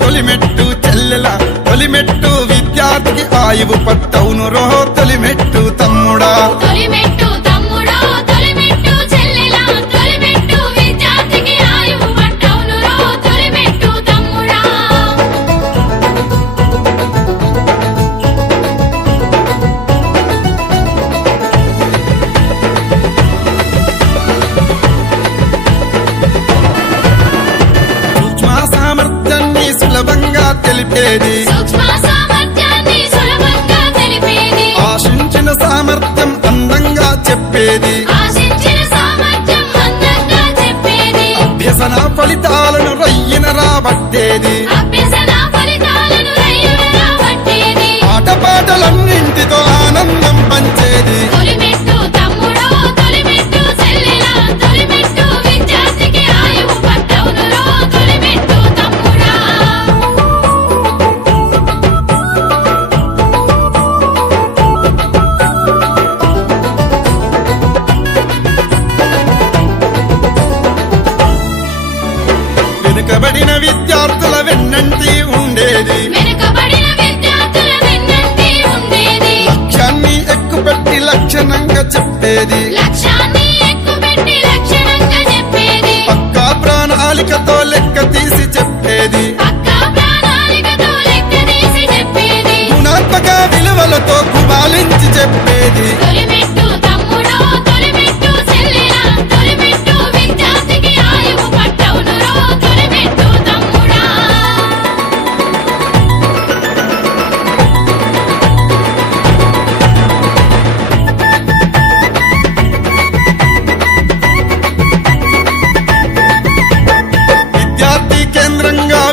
తొలిమెట్టు చెల్లెల తొలిమెట్టు విద్యార్థికి ఆయువు పట్టవును రో తొలిమెట్టు తమ్ముడా తొలిమెట్టు తమ్ముడా తొలిమెట్టు చెల్లెలా తొలిమెట్టు విద్యార్థికి ఆయువు పట్టవును రో తొలిమెట్టు తమ్ముడా సూక్ష్మ సామర్థ్యాన్ని సులభంగా తెలిపేది ఆశించిన సామర్థ్యం అందంగా చెప్పేది అభ్యసన ఫలితాలను రయ్యన రాబట్టేది ఆటపాటలన్నింటితో ఆనందం పంచేది వెనుకబడిన విద్యార్థుల వెన్నంటి ఉండేది లక్ష్యాన్ని ఎక్కుపెట్టి లక్షణంగా చెప్పేది పక్కా ప్రణాళికతో లెక్క తీసి చెప్పేది గుణాత్మక విలువలతో గుబాలించి చెప్పేది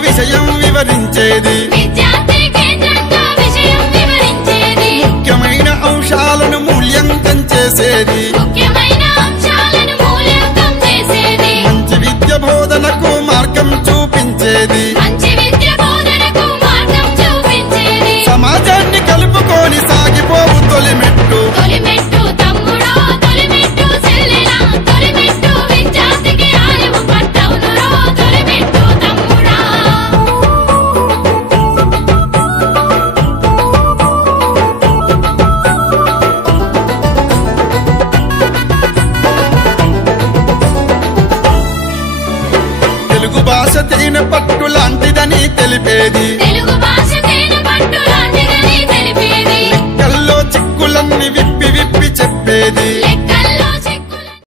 విషయం వివరించేది